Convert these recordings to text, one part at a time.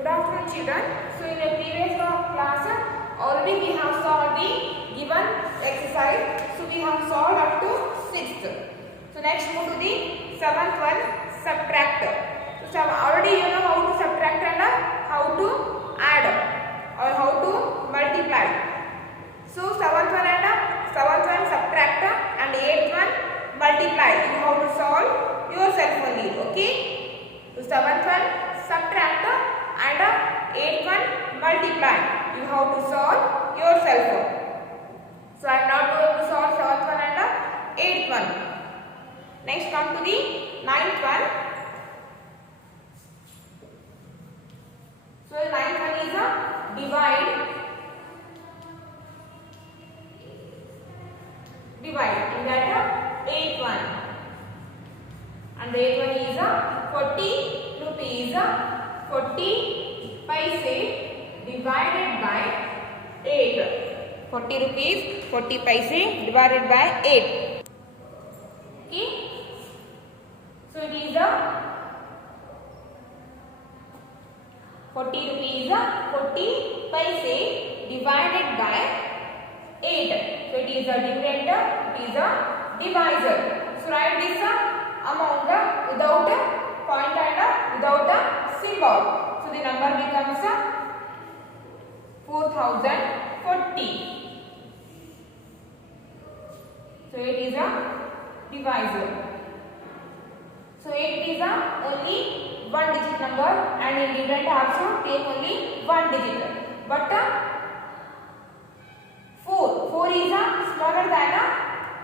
Good afternoon, children. So in the previous class, already we have solved the given exercise. So we have solved up to 6th. So next move to the 7th one, subtract. So already you know how to subtract and how to add or how to multiply. So 7th one subtract and 8th one multiply. You have to solve yourself only. Okay. So 7th one subtract and 8th one multiply. You have to solve yourself. So I am not going to solve 7th one and 8th one. Next come to the 9th one. So the 9th one is a divide. In that 8th one. And the 8th one is a 40 rupees. 40 paise divided by 8. 40 rupees, 40 paise divided by 8. Okay. So it is a 40 rupees, 40 paise divided by 8. So it is a dividend, it is a divisor. So write this amount without a point and without a symbol. So the number becomes 4040. So it is a divisor. So 8 is a only one digit number and in dividend also take only one digit. But 4 is a smaller than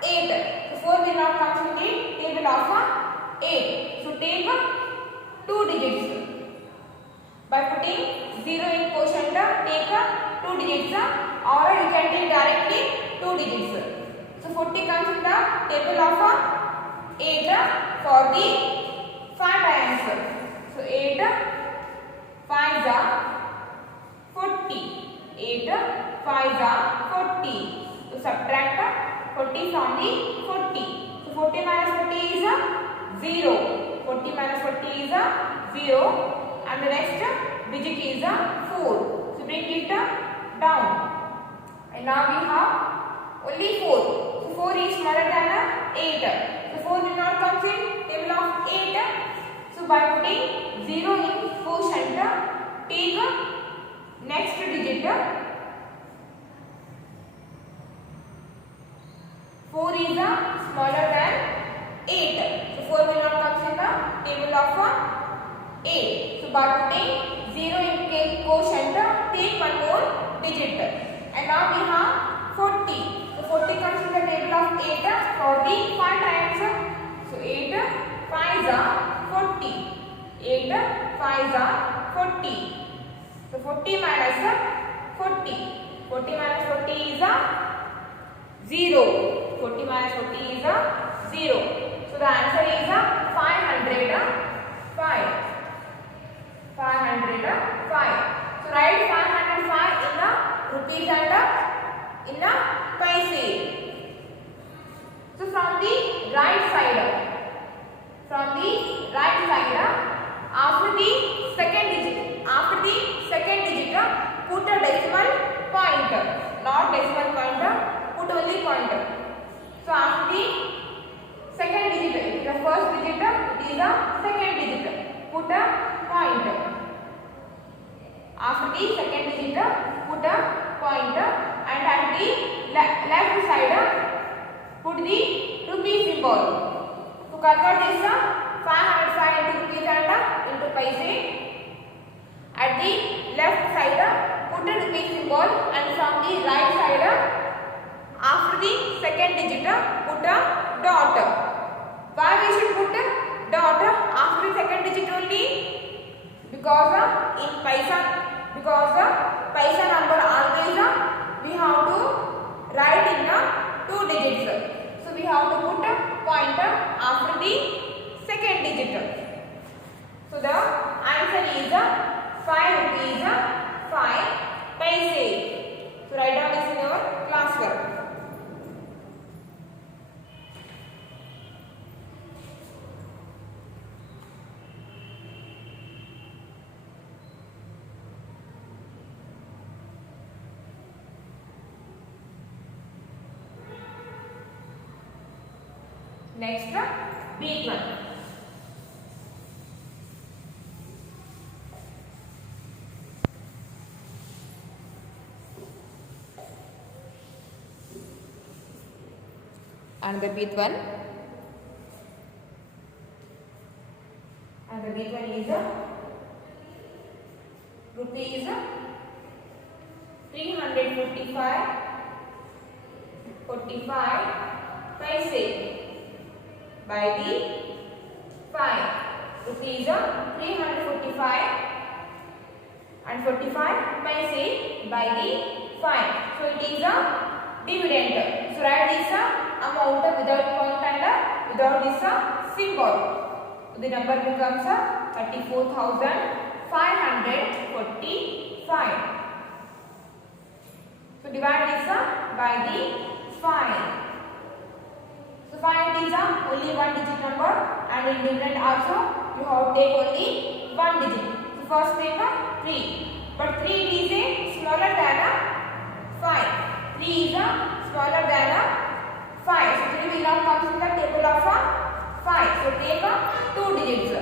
8. So 4 will not come in the table of 8. So take 2 digits. By putting 0 in quotient, take 2 digits or you can take directly 2 digits. So 40 comes in the table of 8 for the 5 times. So 8 5s are 40. 8 5s are 40. So subtract 40 from the 40. So 40 minus 40 is 0. 40 minus 40 is 0. And the next digit is 4. So bring it down. And now we have only 4. So 4 is smaller than 8. So 4 will not come in table of 8. So by putting 0 in quotient, take next digit. 4 is smaller than 8. So 4 will not come in the table of 8. So by putting 0 in quotient, take one more digit. And now we have 40. So 40 comes in the table of 8 for the 5 times. So 8 5s are 40. 8 5s are 40. So 40 minus 40. 40 minus 40 is 0. 40 minus 40 is 0. So the answer is 505. 505. So write 505 in the rupees and in the paise. So from the right side, after the second digit, put a decimal point, not decimal point, put only point. So after the second digit, it is the first digit, it is the second digit, put a point. After the second digit, put a point, and at the left side, put the rupee symbol. To convert this 505 into rupees and into paise. At the left side, put a rupee symbol, and from the right side, after the second digit, put a dot. Why we should put a dot after the second digit only? Because in paisa number always we have to write in 2 digits. So we have to put a pointer after the second digit. So the answer is 5 rupees 5 paise. So write down this in your classwork. Next, B1. And the B1. And the B1 is rupees 355.45 paise by the fine. Rupees 355 and 45 paise by the fine. So it is a dividend. So write this amount without point and without this symbol. So the number becomes 34,545. So divide this by the fine. So fine is only one digit number, and in dividend also you have to take only one digit. So first take 3, but 3 is a smaller than 5. 3 is smaller than 5. So 3 will not come in the table of 5. So take 2 digits.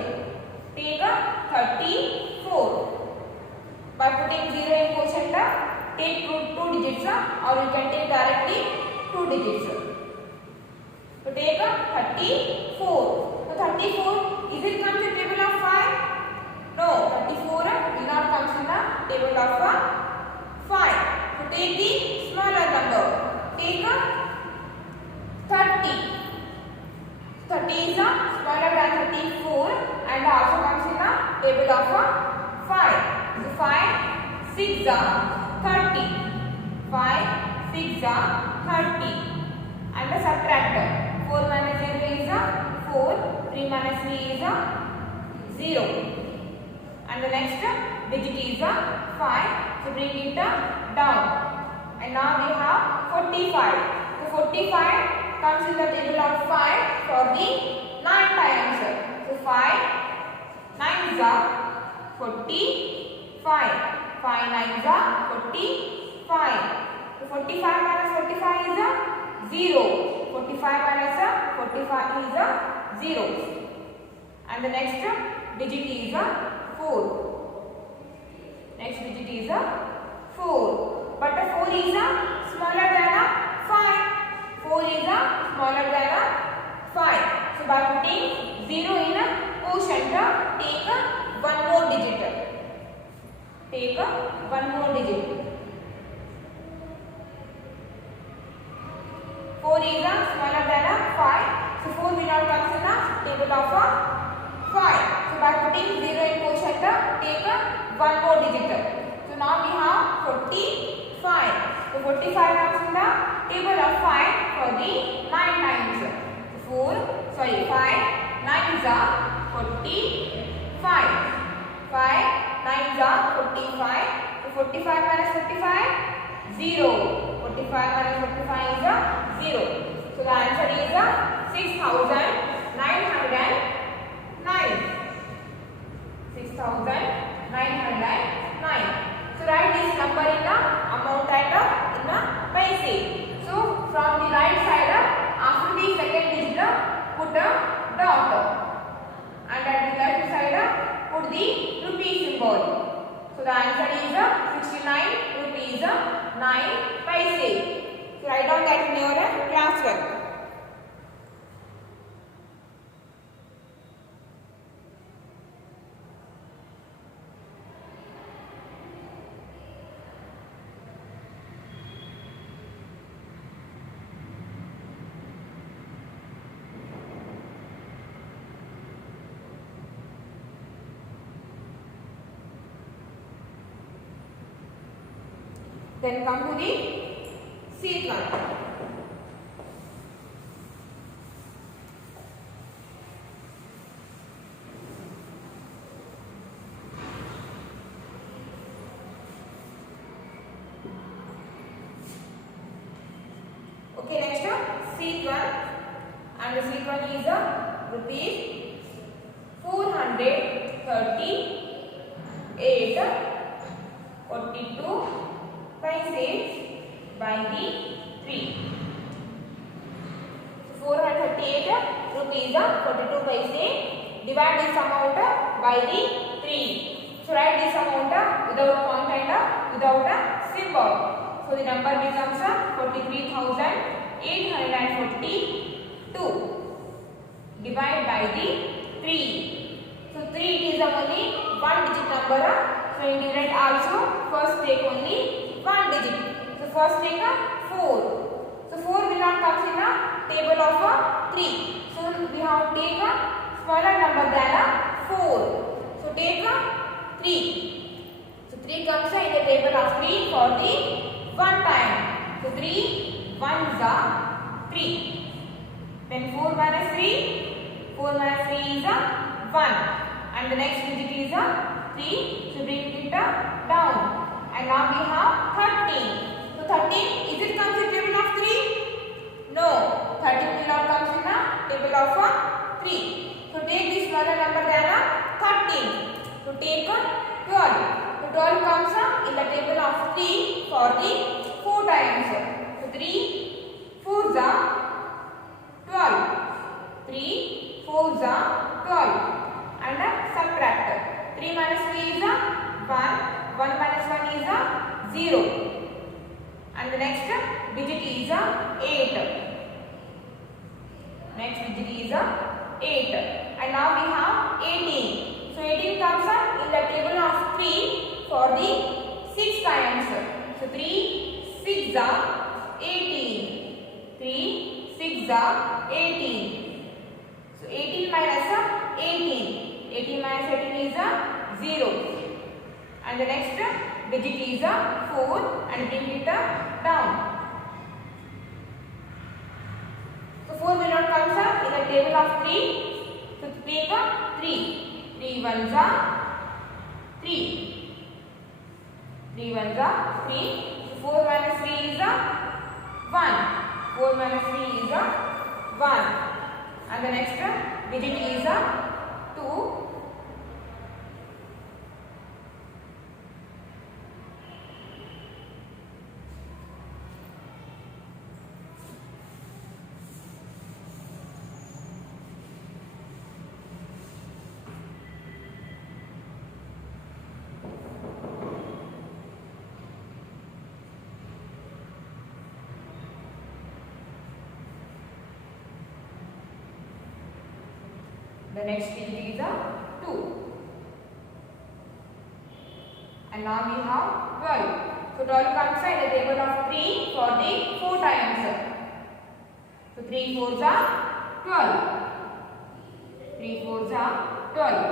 Take 34. By putting 0 in quotient, take 2 digits, or you can take directly 2 digits. So take 34. So 34, is it comes in table of 5? No, 34 will not come in the table of 5. So take the smaller number. Take 30. 30 is smaller than 34 and also comes in the table of 5. So 5, 6 are 30. 5, 6 are 30. And subtract. 4 minus 0 is 4. 3 minus 3 is 0. And the next digit is 5. So bring it down. And now we have 45. So 45 comes in the table of 5 for the 9 times. So 5 9s are 45. 5 9s are 45. So 45 minus 45 is 0. 45 minus 45 is 0. And the next digit is 4. Next digit is 4. But 4 is smaller than 5. 4 is smaller than 5. So by putting 0 in quotient, take one more digit. Take one more digit. 4 is smaller than 5. So 4 will not come in the table of 5. So by putting 0 in quotient, take one more digit. So now we have 45. So 45 comes in the table of 5 for the 9 times. 5 9s are 45. 5 9s are 45. So 45 minus 45, 0. 45 minus 45 is 0. So the answer is 6,909. 6,909. So write this number in the amount and in the paise. So from the right side, after the second digit, put a dot, and at the left side, put the rupee symbol. So the answer is 69 rupees 9 paise. So write down that in your class work. Then come to the seat one. Okay, next seat one, and the seat one is rupees 438.42 paise by the 3. 438 rupees 42 paise. Divide this amount by the 3. So write this amount without point and without a symbol. So the number becomes 43,842. Divide by the 3. So 3 it is only one digit number. So in dividend also first take only one digit. So first take 4. So 4 will not come in a table of 3. So we have to take a smaller number than 4. So take 3. So 3 comes in the table of 3 for the one time. So 3 ones are 3. Then 4 minus 3. 4 minus 3 is 1. And the next digit is 3. So bring it down. And now we have 13. So 13, is it comes in table of 3? No. 13 will not comes in a table of 3. So take this smaller number than 13. So take 12. So 12 comes in the table of 3 for the 4 times. So 3 4s are 12. 3 4s are 12. And subtract. 3 minus 3 is 1. 1 minus 1 is 0. And the next digit is 8. Next digit is 8. And now we have 18. So 18 comes in the table of 3 for the 6 times. So 3 6s are 18. 3 6s are 18. So 18 minus 18. 18 minus 18 is 0. And the next digit is 4 and bring it down. So 4 will not come in the table of 3. So take 3. 3 ones are 3. 3 ones are 3. So 4 minus 3 is 1. 4 minus 3 is 1. And the next digit is 2. The next digit is 2. And now we have 12. So 12 comes in the table of 3 for the 4 times. So 3 4s are 12. 3 4s are 12.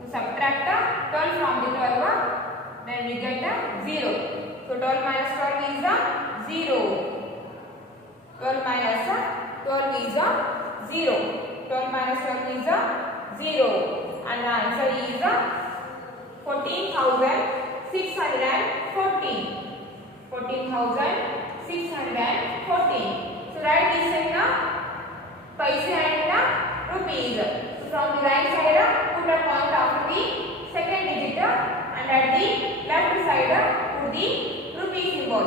So subtract 12 from the 12. Then we get 0. So 12 minus 12 is 0. 12 minus 12 is 0. 12 minus 12 is 0. And the answer is 14,614. 14,614. So write this in paise and rupees. So from the right side, put a point after the second digit, and at the left side, put the rupee symbol.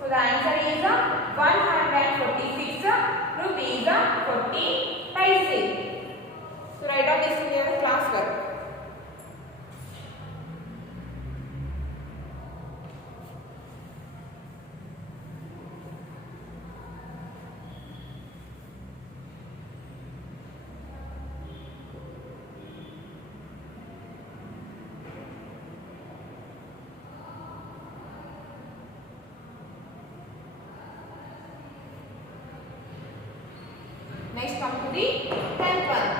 So the answer is 146 rupees 40 paise. So write down this in your class work. Next come to the 10th one.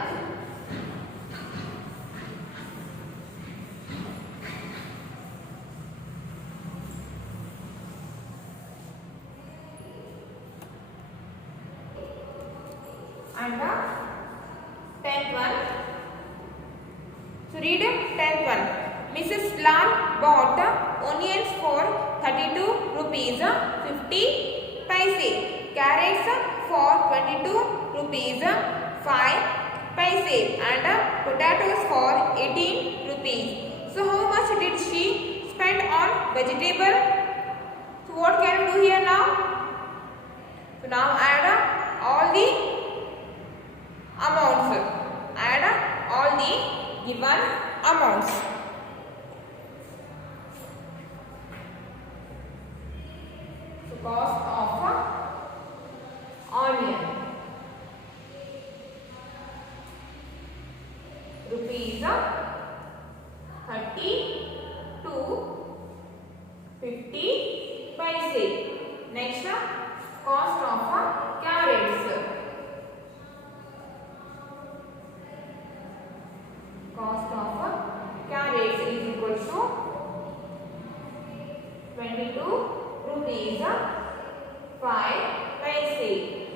And the 10th one. So read 10th one. Mrs. Lal bought onions for 32 rupees 50 paise. Carrots for 22 rupees 5 paise and potatoes for 18 rupees. So how much did she spend on vegetable? So what can we do here now? So now add all the amounts. Add all the given amounts. So cost of onion rupees 32.50 paise. Next, cost of carrots. Cost of carrots is equal to 22 rupees 5 paise.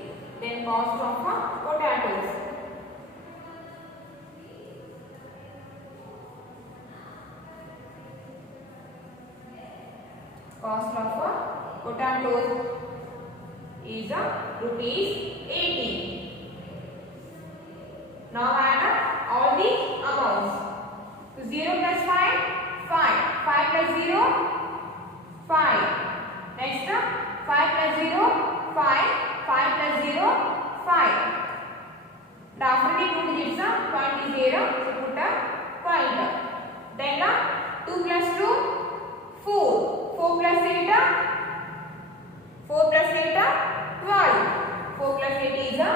Then cost of potatoes. Cost of potatoes is rupees 80. Now add all the amounts. So 0 plus 5, 5. 5 plus 0, 5. Next, 5 plus 0, 5. 5 plus 0, 5. And after the two digits, point is there, so put a point. Then 2 plus 2, 4. 4 plus 8, 4 plus 8, 12. 4 plus 8 is 12.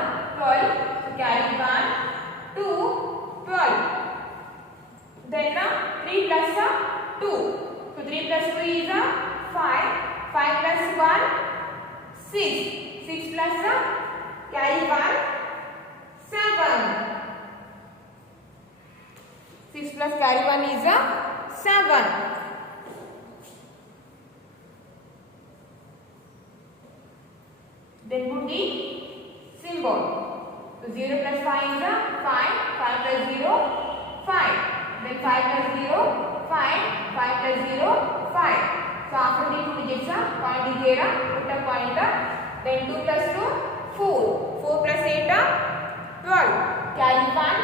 So carry 1, 2, 12. Then 3 plus 2. So 3 plus 2 is 5. 5 plus 1, 6. 6 plus carry 1, 7. 6 plus carry 1 is 7. Then put the symbol. So 0 plus 5 is 5. 5 plus 0, 5. Then 5 plus 0, 5. 5 plus 0, 5. So after the two digits, point is there, put a pointer. Then 2 plus 2, 4. 4 plus 8, 12. Carry 1,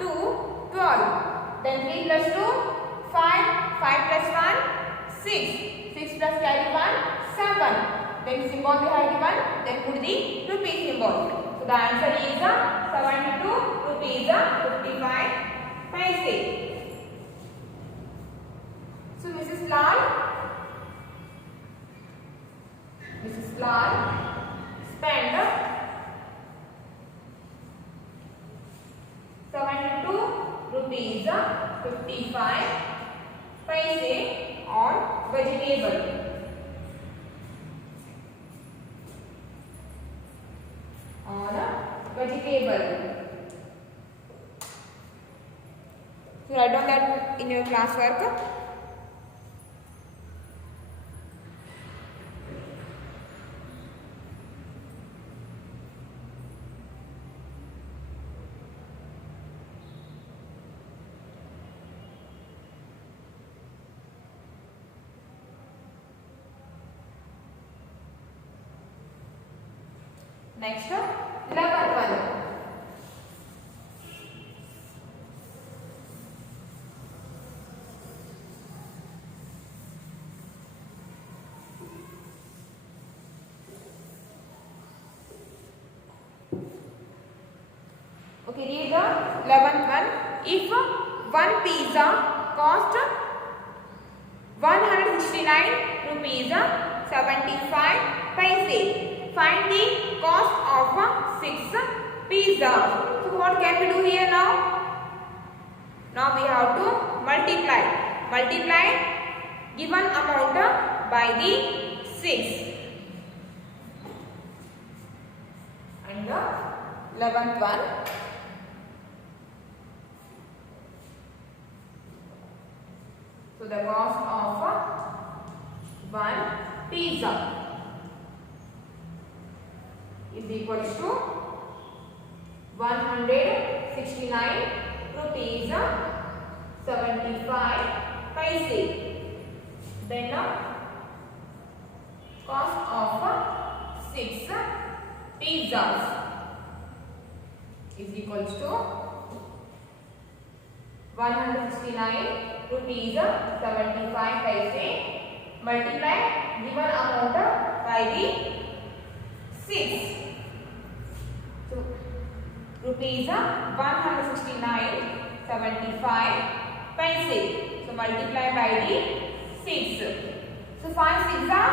2, 12. Then 3 plus 2, 5. 5 plus 1, 6. 6 plus carry 1, 7. Then symbol behind 1. Then put the rupee symbol. So the answer is 72 rupees 55 paise. So Mrs. Lal spent 72 rupees 55 paise on vegetable. Vegetable. So write down that in your class work. Next, 11th one. Okay, read the 11th one. If one pizza cost 169 rupees 75 paise, find the cost of 6 pizzas. So what can we do here now? Now we have to multiply. Multiply given amount by the 6. And the 11th one. So the cost of one pizza is equal to 169 rupees 75 paise. Then cost of 6 pizzas is equal to 169 rupees 75 paise multiply given amount by the 6. So rupees 169.75 pencil. So multiply by the 6. So 5 6 are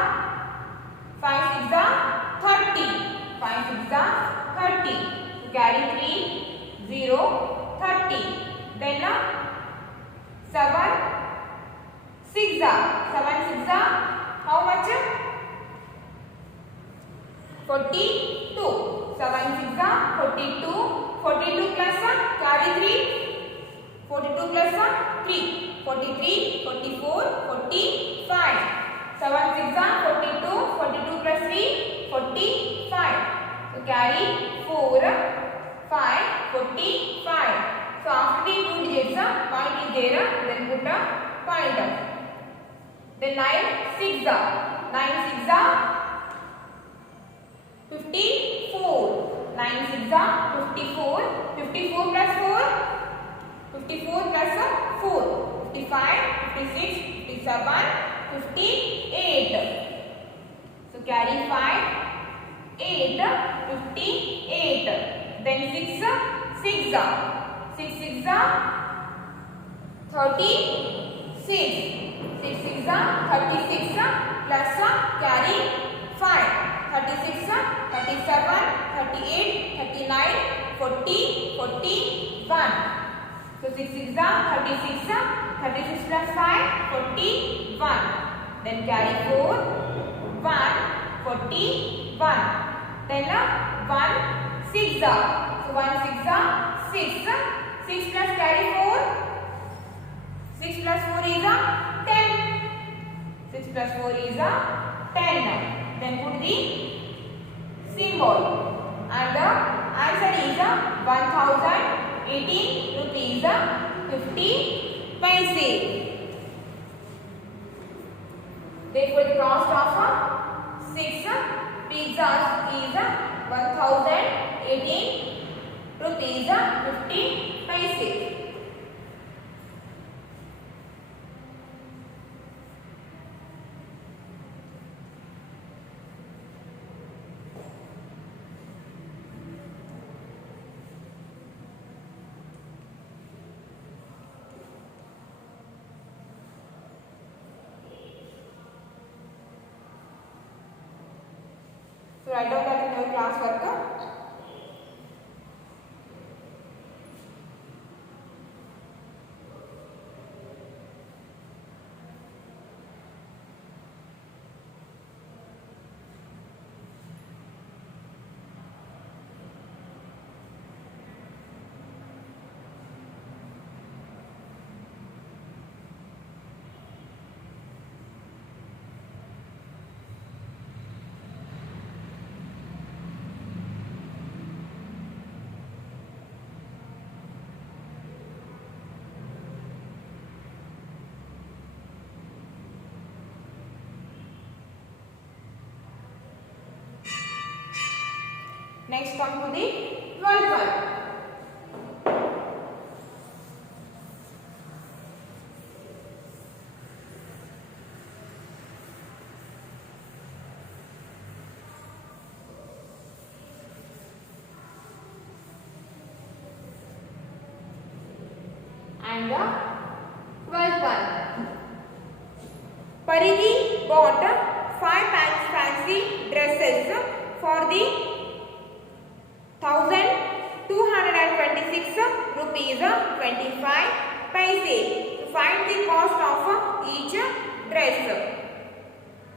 30. 5 6 are 30. So carry 3 0 30. Then 7 6 are how much? 42. 7 6 are 42. 42 plus carry 3. 42 plus 3. 43, 44, 45. 7 6 are 42. 42 plus 3, 45. So carry 4, 5, 45. So after the 2 digits, point is there, then put a pointer. Then 9 6 are 54. 9 6 are 54. 54 plus 4. 54 plus 4. 55, 56, 57, 58. So carry 5, 8, 58. Then 6 6 are 36. 6 6 are 36 plus carry 5. 36, 37, 38, 39, 40, 41. So 6 6 are 36. 36 plus 5, 41. Then carry 4, 1, 41. Then 1 6 are. So 1 6 are 6. 6 plus carry 4. 6 plus 4 is 10. 6 plus 4 is 10. Then put the symbol. And the answer is 1018 rupees 50 pencil. Therefore, the cost of 6 pizzas is 1018 rupees 50 pencil. So write down that in your class work. Next come to the 12th one. And the 12th one. Paridhi bought 5 fancy dresses for the 1226 rupees 25 paise. To find the cost of each dress.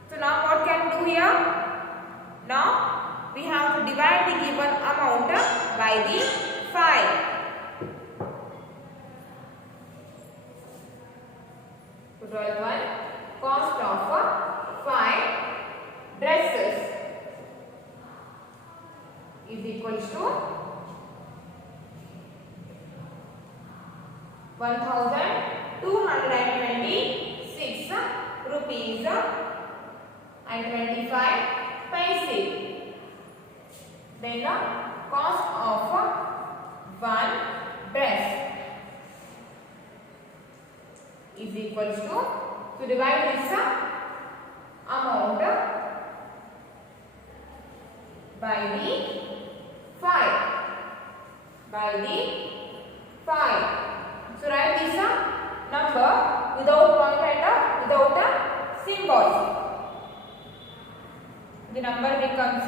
So now what can we do here? Now we have to divide the given amount by the 5. So 12th one, cost of 5 dresses is equals to 1226 rupees and 25 paise. Then the cost of one dress is equals to divide this amount by the 5. by the 5. So write this number without pointer and without a symbol. The number becomes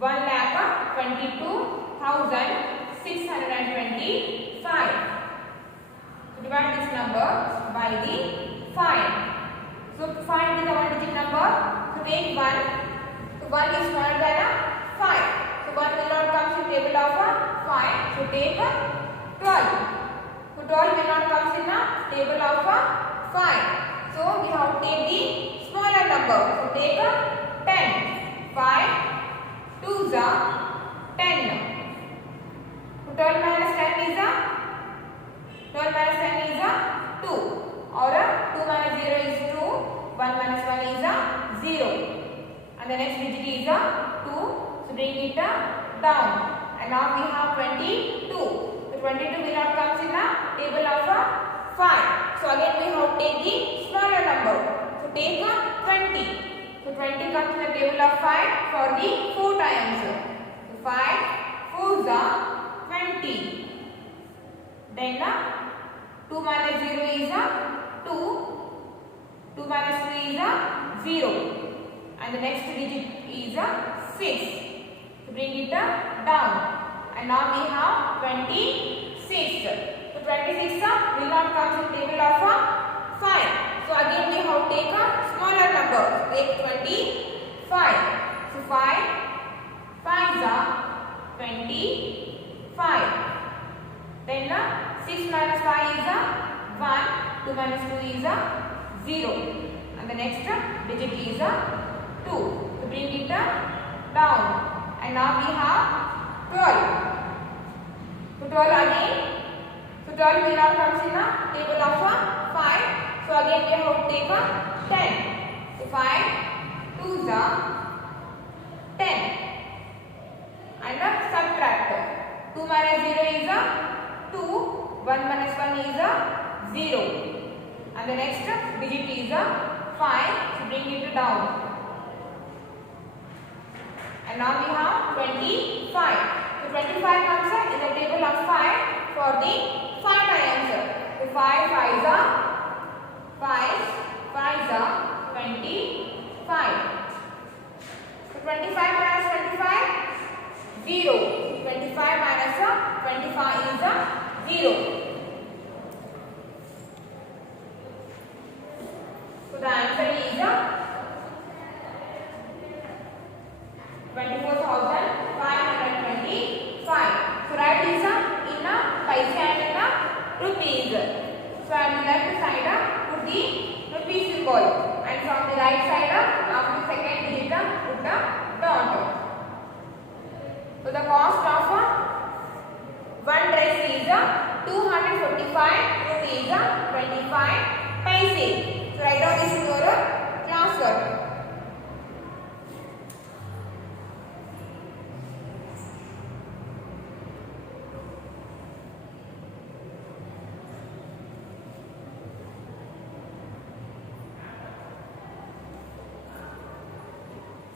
1,22,625. So divide this number by the 5. So to find the one digit number, to make 1, so 1 is smaller than 5. So 1 will not come in table of 5. So take 12. So 12 will not come in table of 5. So we have to take the smaller number. So take 10. 5 2s are 10. So 12 minus 10 is 12 minus 10 is 2. Or 2 minus 0 is 2. 1 minus 1 is 0. And the next digit is 2. So bring it down. And now we have 22. So 22 will not come in the table of 5. So again we have to take the smaller number. So take 20. So 20 comes in the table of 5 for the 4 times. So 5 4s are 20. Then 2 minus 0 is 2. 2 minus 3 is 0. And the next digit is 6. So bring it down. And now we have 26. So 26 will not come in table of 5. So again we have to take a smaller number. Take 25. So 5 5s are 25. Then 6 minus 5 is 1. 2 minus 2 is 0. And the next digit is 2. So bring it down. And now we have 12. So 12 again. So 12 will not come in the table of 5. So again we have to take 10. So 5 2s are 10. And subtract. 2 minus 0 is 2. 1 minus 1 is 0. And the next digit is 5. So bring it down. And now we have 25. So 25 comes in the table of 5 for the 5 times. So 5 5s are 25. So 25 minus 25 0. 25 minus 25 is 0. So the answer is 24,525. So write this in paise and in rupees. So on the left side put the rupees symbol, and from the right side after the second digit put the dot. So the cost of one dress is 245 rupees 25 paise. So write down this in your class work.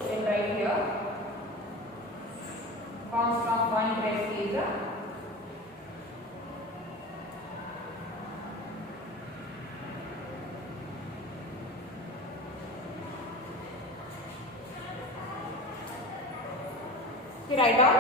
Then write here. Cost of one dress is write down.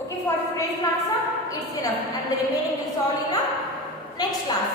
Okay, for today's class, it's enough, and the remaining will solve in the next class.